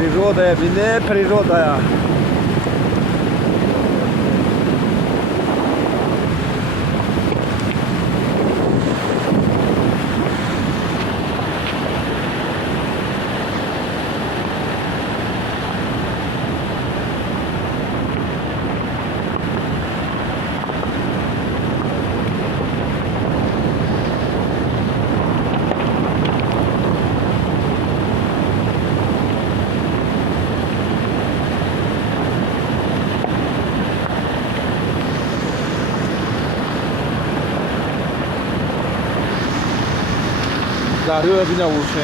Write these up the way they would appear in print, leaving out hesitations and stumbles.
Природа, блин, природа. دریا ببینه اوشه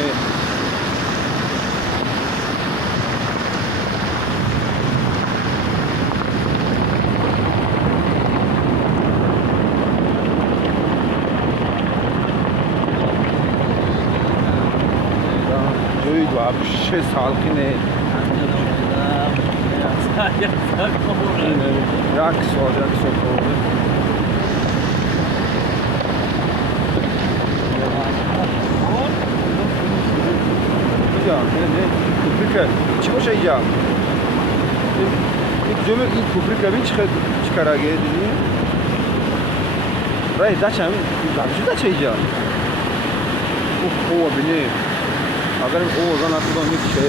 جوی دو چه سالخینه یک سال کوپریک چی باشه اینجا؟ این کوپریک ببین چه کارگه دیدی؟ رای دچ همین دچ اینجا؟ اوه بینی اگر این اوه زن اتودان میکشه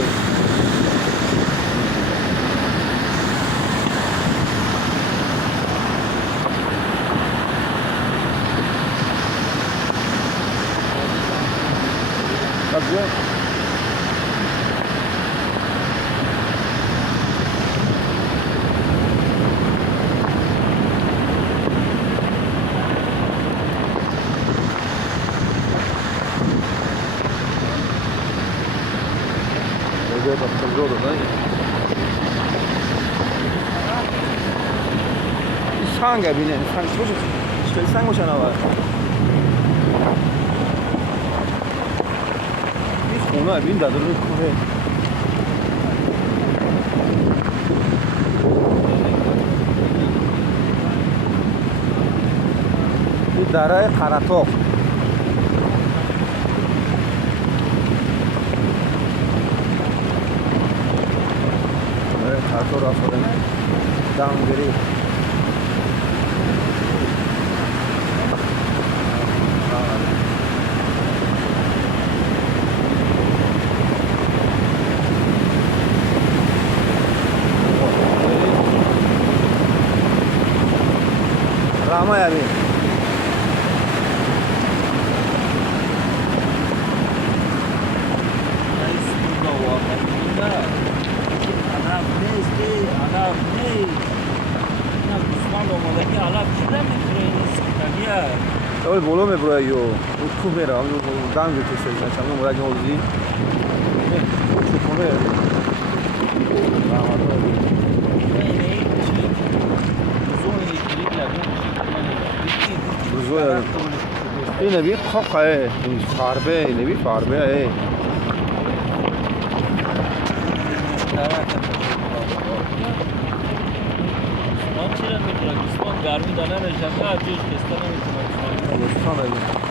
قبضه سنگ بینه سنگ چه سنگ باشه نوار این خونه بین داده روی کوه این دره قرطاق قرطاق را فرن دامگری راما یابی اول بالا میبره یو کو میره اون دام میکشه مثلا مراد نوزی کو میره بزرگ این نبی خاقه این فاربه نبی فاربه چرا میتونه گرمی دانه نشسته جوش کشته نمیتونه